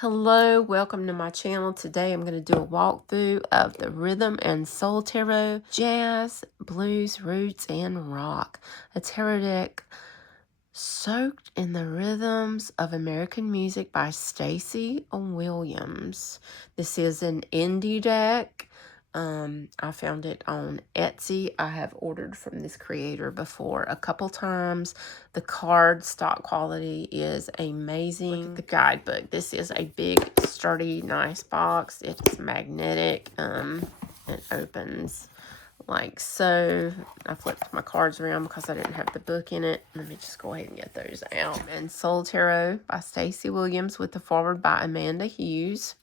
Hello, welcome to my channel. Today I'm going to do a walkthrough of the Rhythm and Soul Tarot, Jazz, Blues, Roots, and Rock. A tarot deck soaked in the rhythms of American music by Stacy Williams. This is an indie deck. I found it on Etsy. I have ordered from this creator before a couple times. The card stock quality is amazing. Look at the guidebook. This is a big, sturdy, nice box. It's magnetic. It opens like so. I flipped my cards around because I didn't have the book in it. Let me just go ahead and get those out. And Soul Tarot by Stacy Williams with the foreword by Amanda Hughes.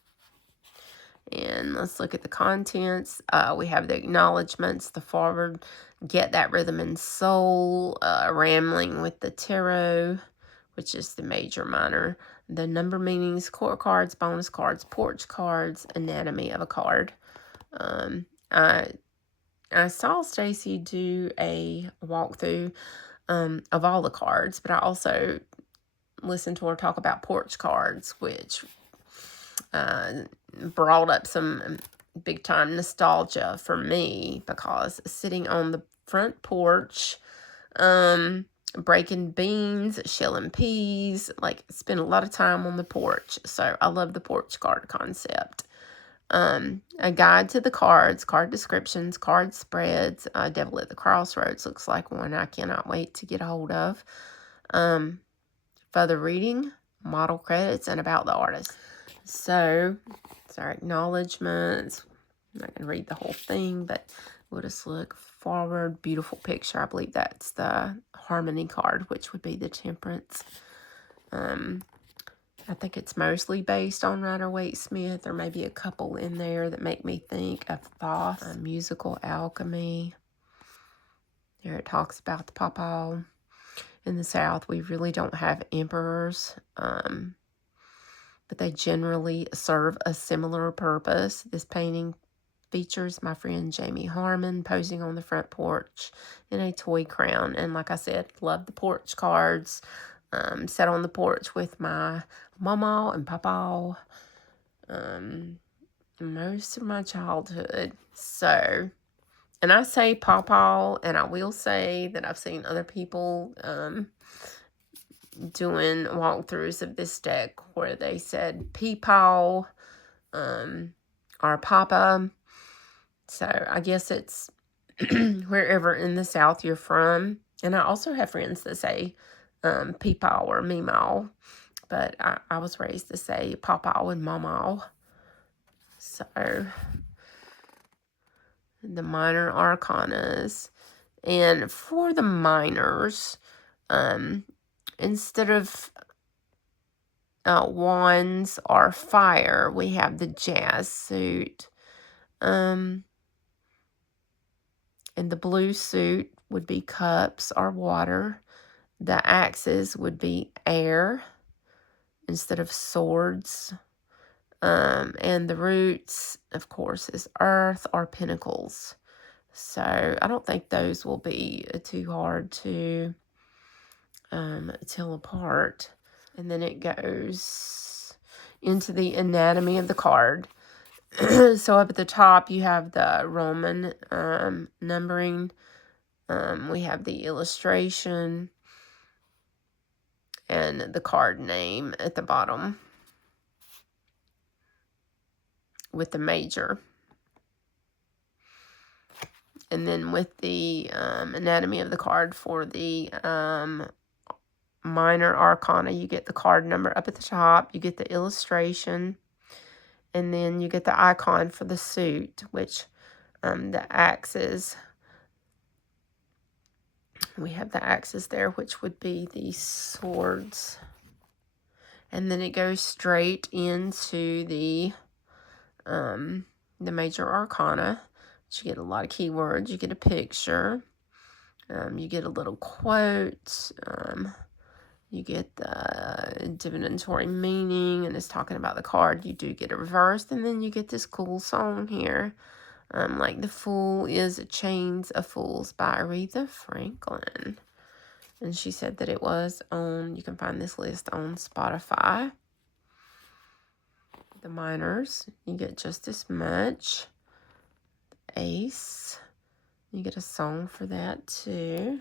And let's look at the contents. We have the acknowledgments, the forward, get that rhythm and soul, rambling with the tarot, which is the major minor, the number meanings, court cards, bonus cards, porch cards, anatomy of a card. I saw Stacy do a walkthrough of all the cards, but I also listened to her talk about porch cards, which brought up some big time nostalgia for me, because sitting on the front porch, breaking beans, shelling peas, like spend a lot of time on the porch. So I love the porch card concept. A guide to the cards, card descriptions, card spreads, Devil at the Crossroads looks like one I cannot wait to get a hold of. Further reading, model credits, and about the artist. So, it's our acknowledgments. I'm not going to read the whole thing, but we'll just look forward. Beautiful picture. I believe that's the Harmony card, which would be the Temperance. I think it's mostly based on Rider-Waite-Smith. There may be a couple in there that make me think of Thoth, musical alchemy. Here it talks about the pawpaw. In the South, we really don't have emperors, but they generally serve a similar purpose. This painting features my friend Jamie Harmon posing on the front porch in a toy crown. And like I said, love the porch cards. Sat on the porch with my mama and papa most of my childhood. So, and I say papa, and I will say that I've seen other people doing walkthroughs of this deck where they said peepaw or papa. So I guess it's wherever in the South you're from. And I also have friends that say peepaw or meemaw, but I was raised to say pawpaw and mamaw. So the minor arcanas, and for the minors, instead of wands or fire, we have the jazz suit. And the blue suit would be cups or water. The axes would be air instead of swords. And the roots, of course, is earth or pentacles. So I don't think those will be too hard to tell apart. And then it goes into the anatomy of the card. So up at the top, you have the Roman numbering. We have the illustration and the card name at the bottom with the major. And then with the anatomy of the card for the minor arcana, you get the card number up at the top, you get the illustration, and then you get the icon for the suit, which the axes, we have the axes there, which would be the swords. And then it goes straight into the major arcana. You get a lot of keywords. You get a picture. You get a little quote. You get the divinatory meaning, and it's talking about the card. You do get a reverse, and then you get this cool song here. Like The Fool is Chains of Fools by Aretha Franklin. And she said that it was on, you can find this list on Spotify. The minors, you get just as much. Ace, you get a song for that too.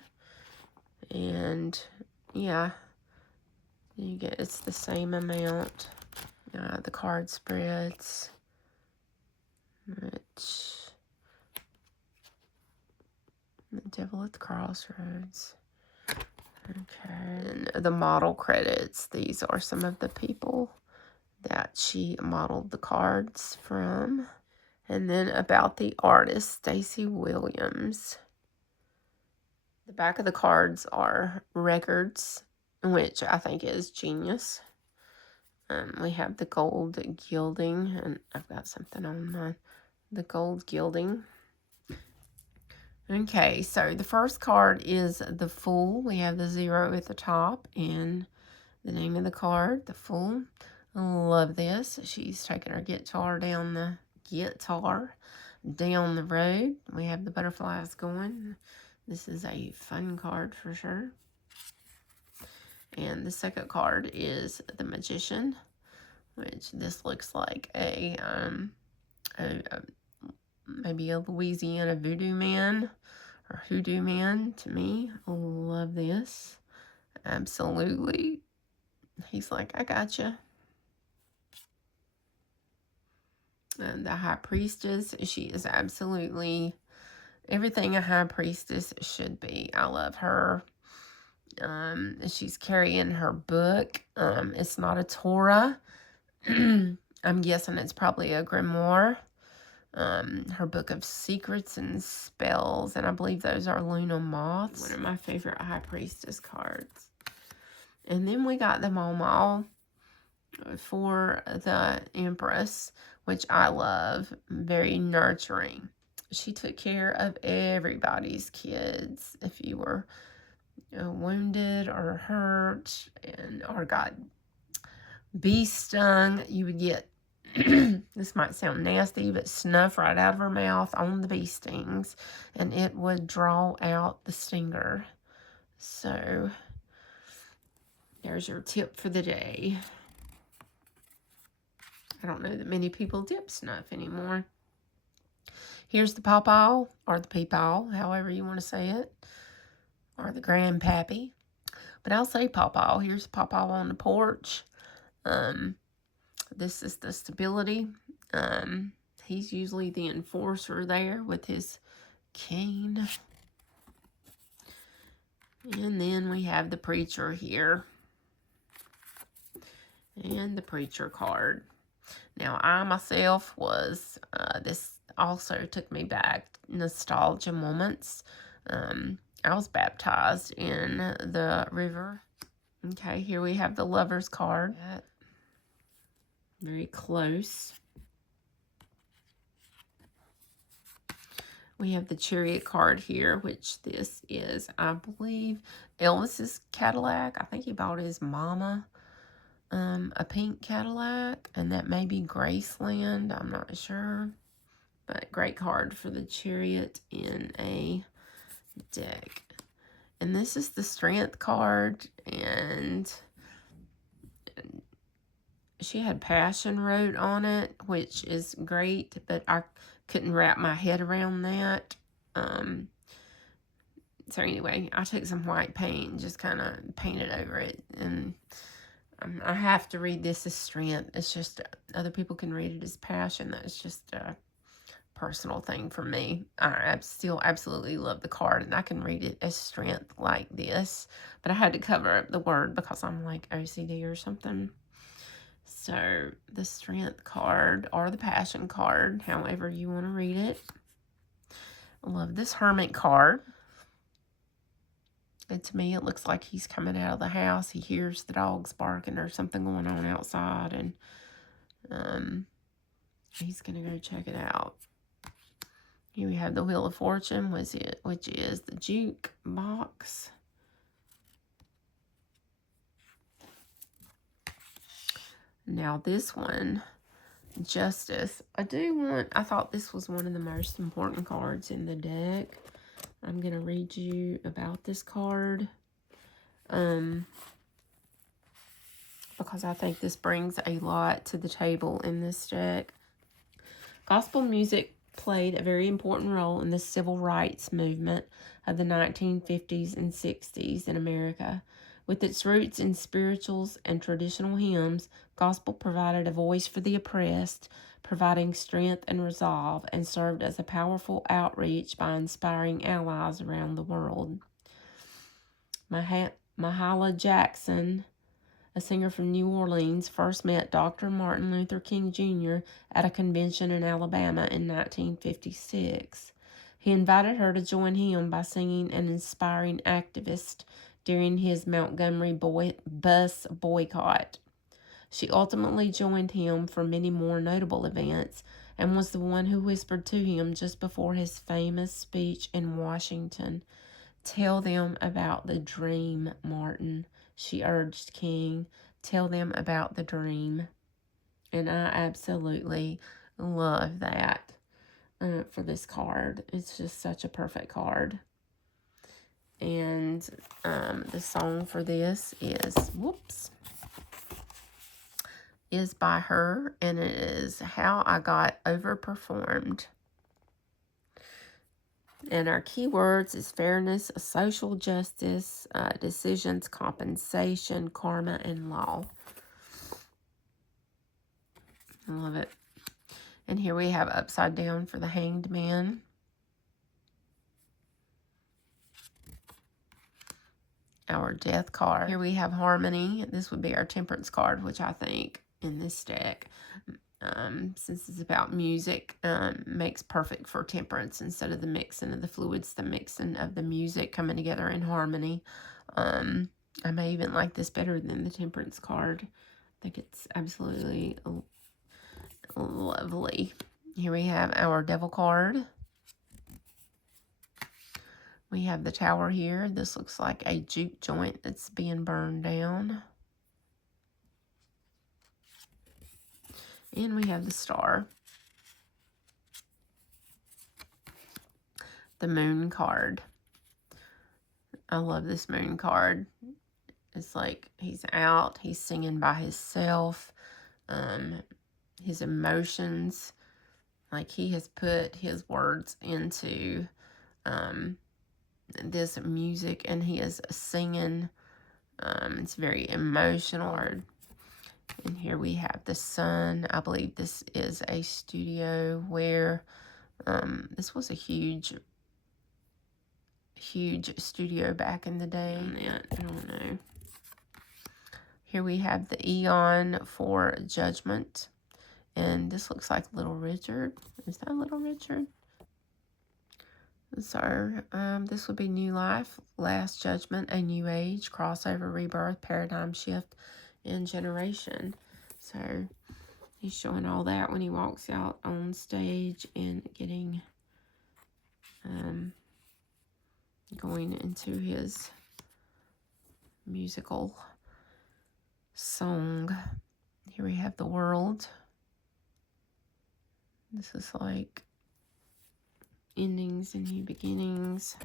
And yeah, you get, it's the same amount. The card spreads, which the Devil at the Crossroads. Okay, and the model credits. These are some of the people that she modeled the cards from. And then about the artist, Stacy Williams. The back of the cards are records, which I think is genius. We have the gold gilding, and I've got something on the gold gilding. Okay, so the first card is the Fool. We have the 0 at the top and the name of the card, the Fool. I love this. She's taking her guitar down the road. We have the butterflies going. This is a fun card for sure. And the second card is the Magician, which this looks like maybe a Louisiana voodoo man or hoodoo man to me. I love this. Absolutely. He's like, I gotcha. And the High Priestess, she is absolutely everything a High Priestess should be. I love her. She's carrying her book. It's not a Torah. I'm guessing it's probably a grimoire. Her book of secrets and spells, and I believe those are Luna Moths. One of my favorite High Priestess cards. And then we got the Momo for the Empress, which I love. Very nurturing. She took care of everybody's kids. If you were wounded or hurt or got bee stung, you would get, this might sound nasty, but snuff right out of her mouth on the bee stings, and it would draw out the stinger. So there's your tip for the day. I don't know that many people dip snuff anymore. Here's the pawpaw, or the peepaw, however you want to say it, or the grandpappy. But I'll say pawpaw. Here's pawpaw on the porch. This is the stability. He's usually the enforcer there with his cane. And then we have the preacher here. And the preacher card. Now, I myself was, this also took me back nostalgia moments. I was baptized in the river. Okay, here we have the Lover's card. Very close. We have the Chariot card here, which this is, I believe, Elvis's Cadillac. I think he bought his mama a pink Cadillac, and that may be Graceland. I'm not sure. But great card for the Chariot in a deck. And this is the Strength card, and she had Passion wrote on it, which is great, but I couldn't wrap my head around that. So anyway, I took some white paint and just kind of painted over it, and I have to read this as Strength. It's just, other people can read it as Passion. That's just a personal thing for me. I still absolutely love the card, and I can read it as Strength like this, but I had to cover up the word because I'm like OCD or something. So the Strength card, or the Passion card, however you want to read it. I love this Hermit card. And to me, it looks like he's coming out of the house. He hears the dogs barking or something going on outside, and he's going to go check it out. Here we have the Wheel of Fortune, which is the juke box. Now this one, Justice. I thought this was one of the most important cards in the deck. I'm going to read you about this card. because I think this brings a lot to the table in this deck. Gospel music played a very important role in the civil rights movement of the 1950s and 60s in America. With its roots in spirituals and traditional hymns, gospel provided a voice for the oppressed, providing strength and resolve, and served as a powerful outreach by inspiring allies around the world. Mahalia Jackson, a singer from New Orleans, first met Dr. Martin Luther King Jr. at a convention in Alabama in 1956. He invited her to join him by singing an inspiring activist during his Montgomery bus boycott. She ultimately joined him for many more notable events and was the one who whispered to him just before his famous speech in Washington. "Tell them about the dream, Martin," she urged King. "Tell them about the dream." And I absolutely love that for this card. It's just such a perfect card. And the song for this is by her, and it is "How I Got Overperformed." And our keywords is fairness, social justice, decisions, compensation, karma, and law. I love it. And here we have upside down for the Hanged Man. Our Death card. Here we have Harmony. This would be our Temperance card, which I think in this deck, since it's about music, makes perfect for temperance instead of the mixing of the fluids, the mixing of the music coming together in harmony. I may even like this better than the Temperance card. I think it's absolutely lovely. Here we have our Devil card. We have the Tower here. This looks like a juke joint that's being burned down. And we have the Star. The Moon card. I love this Moon card. It's like he's out. He's singing by himself. His emotions. Like he has put his words into this music, and he is singing. It's very emotional. And here we have the Sun. I believe this is a studio where this was a huge studio back in the day. I don't know. Here we have the Eon for Judgment. And this looks like Little Richard. Is that Little Richard? So, this would be New Life, Last Judgment, A New Age, Crossover, Rebirth, Paradigm Shift, and Generation. So, he's showing all that when he walks out on stage and getting, going into his musical song. Here we have the World. This is like endings and new beginnings.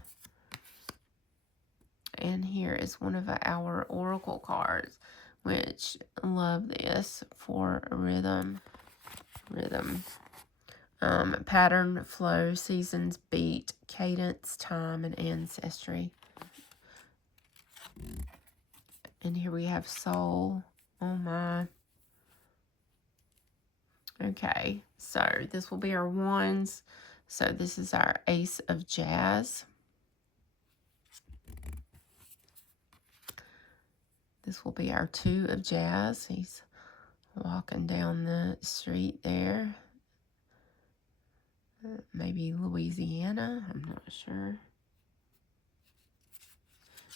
And here is one of our oracle cards, which I love this for rhythm. Pattern, flow, seasons, beat, cadence, time, and ancestry. And here we have soul. Oh my. Okay, so this will be our wands. So this is our Ace of Jazz. This will be our Two of Jazz. He's walking down the street there. Maybe Louisiana. I'm not sure.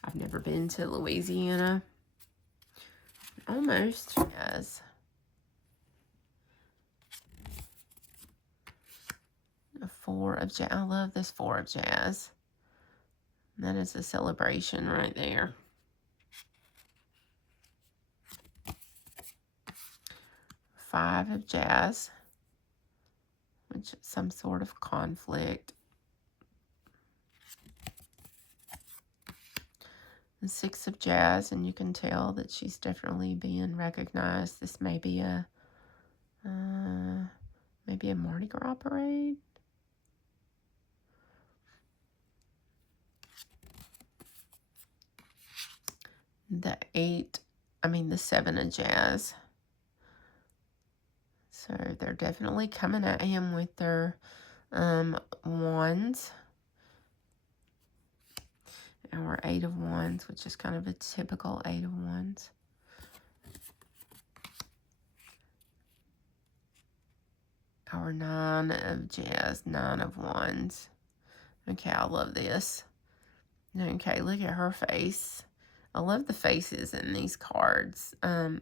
I've never been to Louisiana. Almost. Yes. A Four of Jazz. I love this Four of Jazz. That is a celebration right there. Five of Jazz, which is some sort of conflict. The Six of Jazz, and you can tell that she's definitely being recognized. This may be a Mardi Gras parade. The Seven of Jazz. So they're definitely coming at him with their wands. Our Eight of Wands, which is kind of a typical Eight of Wands. Our Nine of Jazz, Nine of Wands. Okay, I love this. Okay, look at her face. I love the faces in these cards. That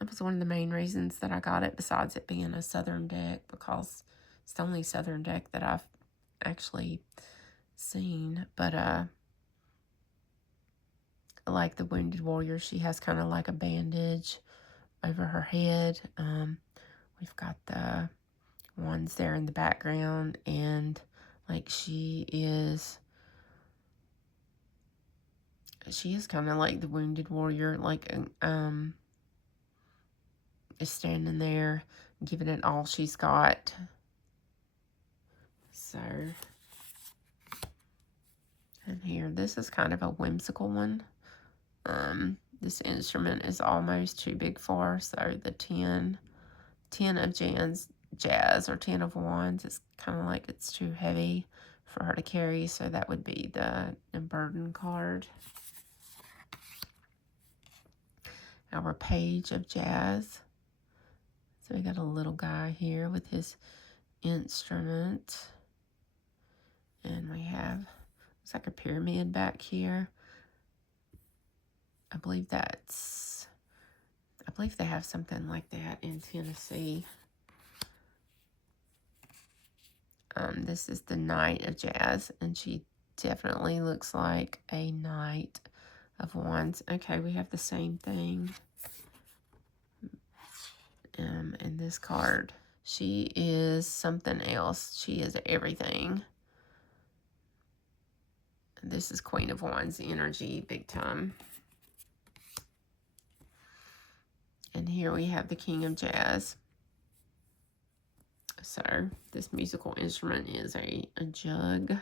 was one of the main reasons that I got it, besides it being a Southern deck, because it's the only Southern deck that I've actually seen. But like the Wounded Warrior, she has kind of like a bandage over her head. We've got the ones there in the background, and like she is kind of like the Wounded Warrior, like is standing there giving it all she's got. So, and here, this is kind of a whimsical one. This instrument is almost too big for her, so the 10 of jazz or 10 of wands, it's kind of like it's too heavy for her to carry, so that would be the burden card. Our Page of Jazz. So we got a little guy here with his instrument. And we have, it's like a pyramid back here. I believe they have something like that in Tennessee. This is the Knight of Jazz, and she definitely looks like a Knight of Wands. Okay, we have the same thing. In this card, she is something else. She is everything. This is Queen of Wands energy, big time. And here we have the King of Jazz. So this musical instrument is a jug.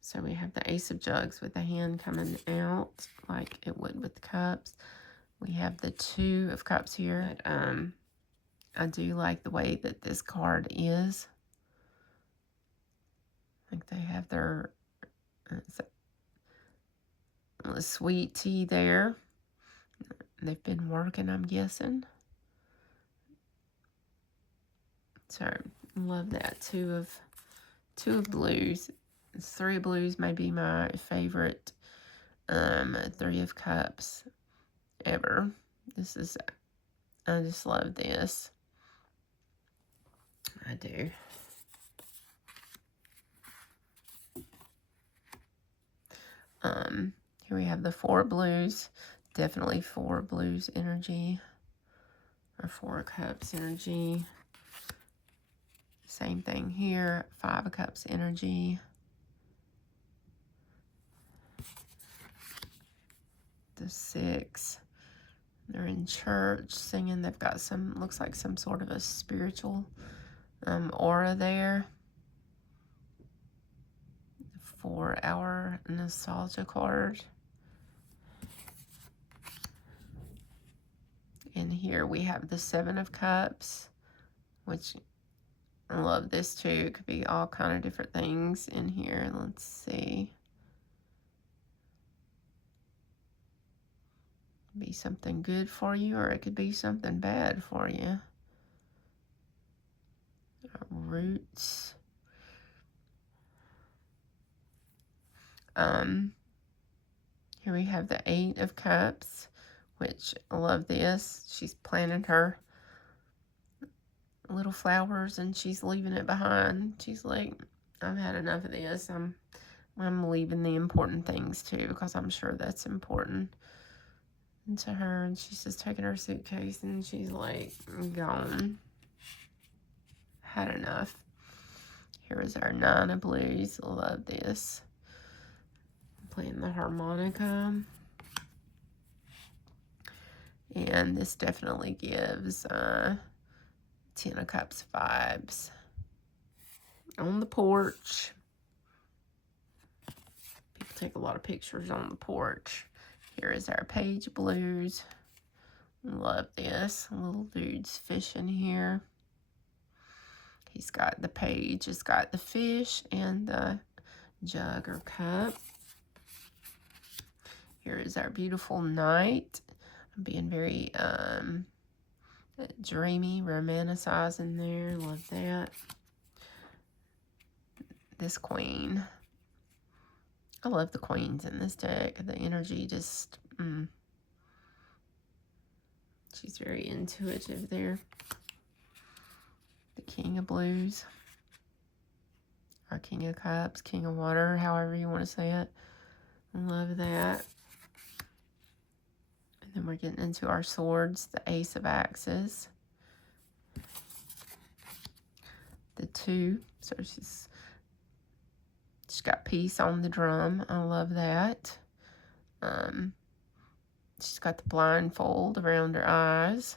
So we have the Ace of Jugs with the hand coming out like it would with the cups. We have the Two of Cups here. I do like the way that this card is. I think they have their sweet tea there. They've been working, I'm guessing. So, love that. Two of blues. Three of blues may be my favorite Three of Cups ever. I just love this. I do. Here we have the Four of Blues. Definitely Four of Blues energy. Or Four of Cups energy. Same thing here. Five of Cups energy. The Six. They're in church singing. They've got looks like some sort of a spiritual aura there. 4-hour nostalgia card. And here we have the Seven of Cups, which I love this too. It could be all kind of different things in here. Let's see. Be something good for you, or it could be something bad for you. Roots. Here we have the Eight of Cups, which I love this. She's planting her little flowers and she's leaving it behind. She's like, I've had enough of this. I'm leaving the important things too, because I'm sure that's important to her. And she's just taking her suitcase and she's like, gone. Had enough. Here is our Nine of Blues. Love this. playing the harmonica. And this definitely gives Ten of Cups vibes. On the porch. People take a lot of pictures on the porch. Here is our page blues. Love this. Little dude's fishing here. He's got the page. It's got the fish and the jug or cup. Here is our beautiful night. I'm being very dreamy, romanticizing there. Love that. This queen. I love the queens in this deck. The energy just, she's very intuitive there. The King of Blues. Or King of Cups, King of Water, however you want to say it. Love that. And then we're getting into our swords. The Ace of Axes. The 2. So she's got peace on the drum. I love that. She's got the blindfold around her eyes.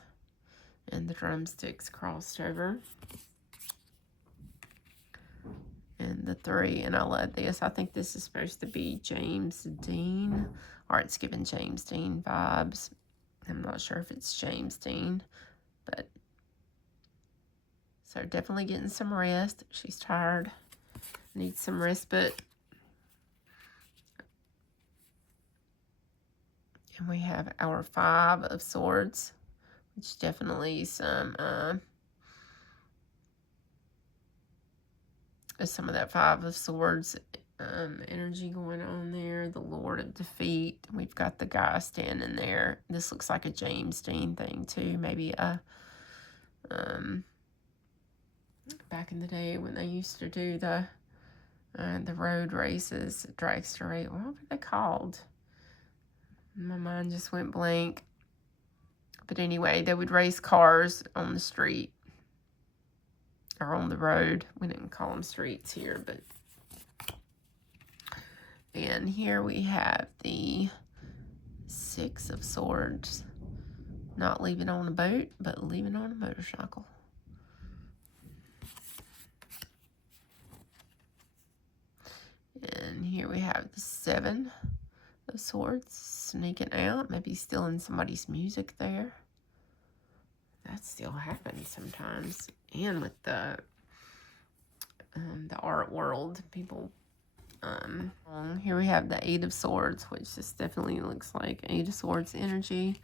And the drumsticks crossed over. And the 3, and I love this. I think this is supposed to be James Dean, or it's giving James Dean vibes. I'm not sure if it's James Dean, but so definitely getting some rest. She's tired, needs some respite. And we have our 5 of Swords, which definitely some of that 5 of Swords energy going on there. The Lord of Defeat. We've got the guy standing there. This looks like a James Dean thing too. Maybe a back in the day when they used to do the road races, dragster race. What were they called? My mind just went blank. But anyway, they would race cars on the street. Or on the road. We didn't call them streets here, but. And here we have the 6 of Swords. Not leaving on a boat, but leaving on a motorcycle. And here we have the 7 of Swords sneaking out. Maybe stealing somebody's music there. That still happens sometimes. And with the art world, people. Here we have the 8 of Swords, which just definitely looks like 8 of Swords energy.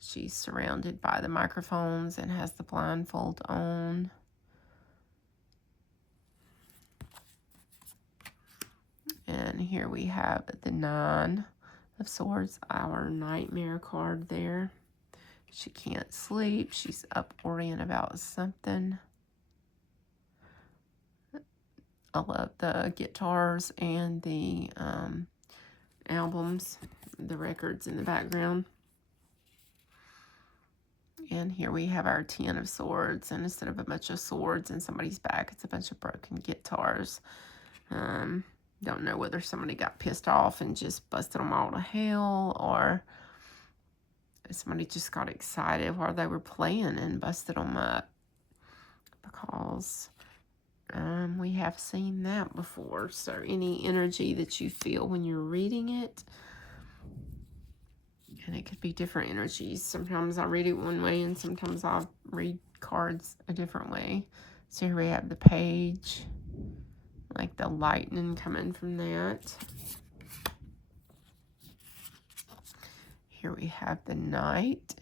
She's surrounded by the microphones and has the blindfold on. And here we have the 9 of Swords, our nightmare card there. She can't sleep. She's up worrying about something. I love the guitars and the albums, the records in the background. And here we have our 10 of Swords. And instead of a bunch of swords in somebody's back, it's a bunch of broken guitars. Don't know whether somebody got pissed off and just busted them all to hell, or somebody just got excited while they were playing and busted them up. Because we have seen that before. So any energy that you feel when you're reading it, and it could be different energies. Sometimes I read it one way and sometimes I'll read cards a different way. So here we have the Page, like the lightning coming from that. Here we have the Knight.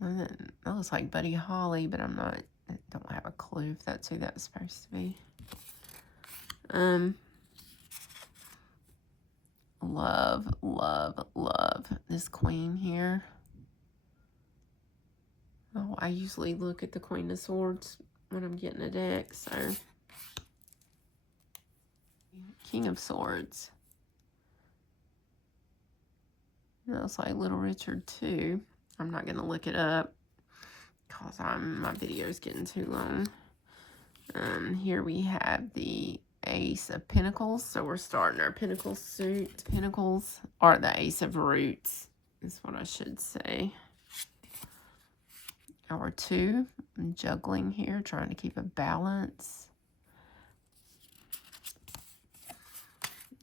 That looks like Buddy Holly, but I don't have a clue if that's who that's supposed to be. Love, love, love this Queen here. Oh, I usually look at the Queen of Swords when I'm getting a deck, so. King of Swords. Looks like Little Richard too. I'm not going to look it up because my video's getting too long. Here we have the Ace of Pentacles. So we're starting our Pentacles suit. Pentacles, or the Ace of Roots is what I should say. Hour 2, I'm juggling here, trying to keep a balance.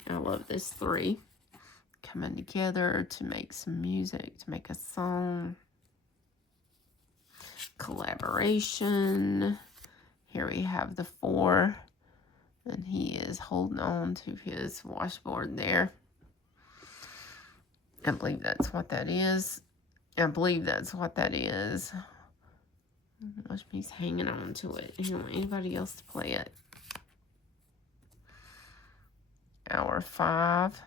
I love this 3. Coming together to make some music, to make a song. Collaboration. Here we have the 4. And he is holding on to his washboard there. I believe that's what that is. I believe that's what that is. He's hanging on to it. He don't want anybody else to play it. Hour 5.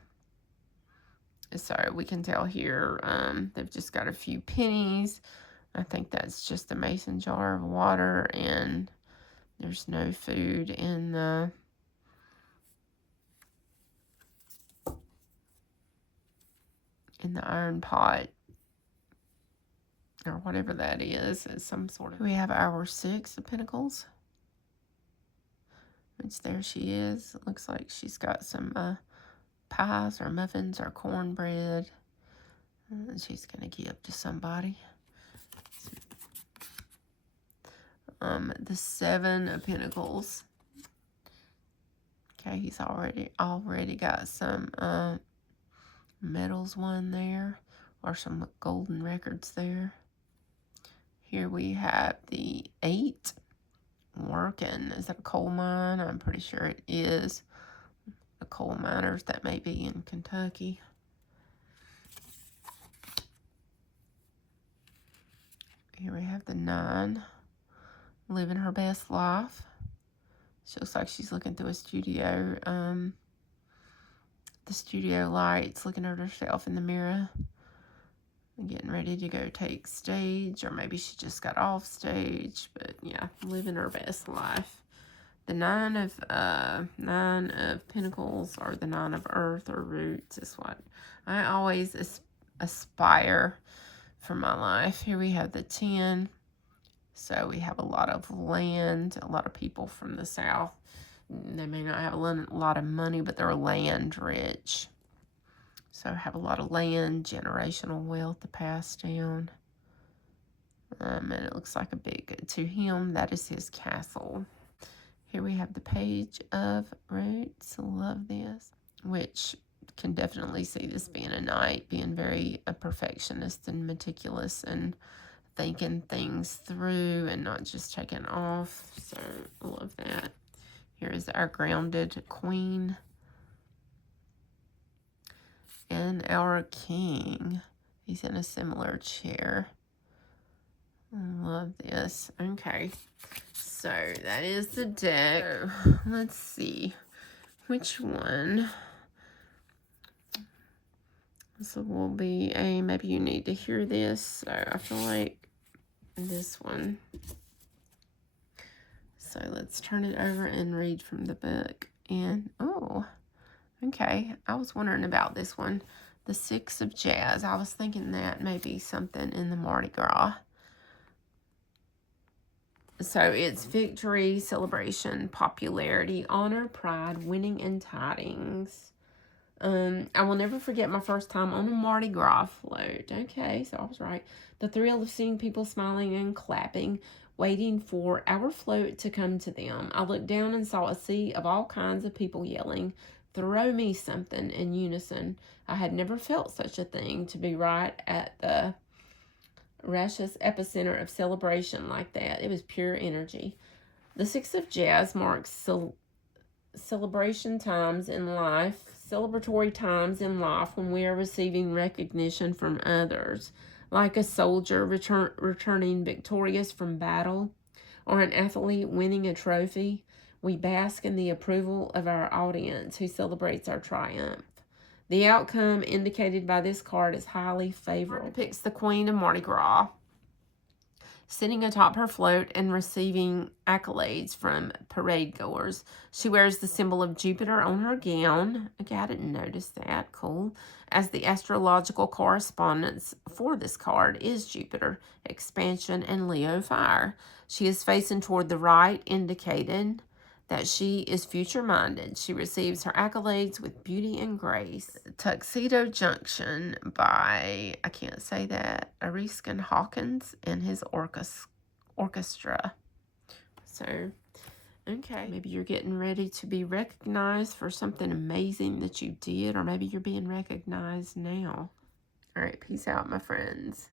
So we can tell here they've just got a few pennies. I think that's just a mason jar of water, and there's no food in the iron pot, or whatever that is. It's some sort of... We have hour 6 of Pentacles, which there she is. It looks like she's got some pies or muffins or cornbread, and she's gonna give to somebody. The 7 of Pentacles. Okay, he's already got some medals won there, or some golden records there. Here we have the 8, working. Is that a coal mine? I'm pretty sure it is. The coal miners that may be in Kentucky. Here we have the 9, living her best life. She looks like she's looking through a studio, the studio lights, looking at herself in the mirror, and getting ready to go take stage, or maybe she just got off stage, but yeah, living her best life. The 9 of Pentacles, or the 9 of Earth or Roots, is what I always aspire for my life. Here we have the 10. So we have a lot of land, a lot of people from the South. They may not have a lot of money, but they're land rich. So have a lot of land, generational wealth to pass down. And it looks like a big, to him, that is his castle. Here we have the Page of Roots. Love this. Which can definitely see this being a knight, being very a perfectionist and meticulous, and thinking things through and not just taking off. So I love that. Here is our grounded Queen. And our King. He's in a similar chair. I love this. Okay. So that is the deck. So, let's see. Which one? This will be a, maybe you need to hear this. So I feel like this one. So let's turn it over and read from the book. And, oh, okay. I was wondering about this one. The 6 of Jazz. I was thinking that may be something in the Mardi Gras. So it's victory, celebration, popularity, honor, pride, winning, and tidings. I will never forget my first time on a Mardi Gras float. Okay, so I was right. The thrill of seeing people smiling and clapping, waiting for our float to come to them. I looked down and saw a sea of all kinds of people yelling, "Throw me something," in unison. I had never felt such a thing, to be right at the raucous epicenter of celebration like that. It was pure energy. The 6 of Jazz marks celebration times in life, celebratory times in life when we are receiving recognition from others, like a soldier returning victorious from battle, or an athlete winning a trophy. We bask in the approval of our audience who celebrates our triumph. The outcome indicated by this card is highly favorable. It depicts the Queen of Mardi Gras sitting atop her float and receiving accolades from parade goers. She wears the symbol of Jupiter on her gown. Okay, I didn't notice that. Cool. As the astrological correspondence for this card is Jupiter, expansion, and Leo fire. She is facing toward the right, indicated that she is future-minded. She receives her accolades with beauty and grace. Tuxedo Junction by, I can't say that, Ariskin Hawkins and his orchestra. So, okay, maybe you're getting ready to be recognized for something amazing that you did, or maybe you're being recognized now. All right, peace out, my friends.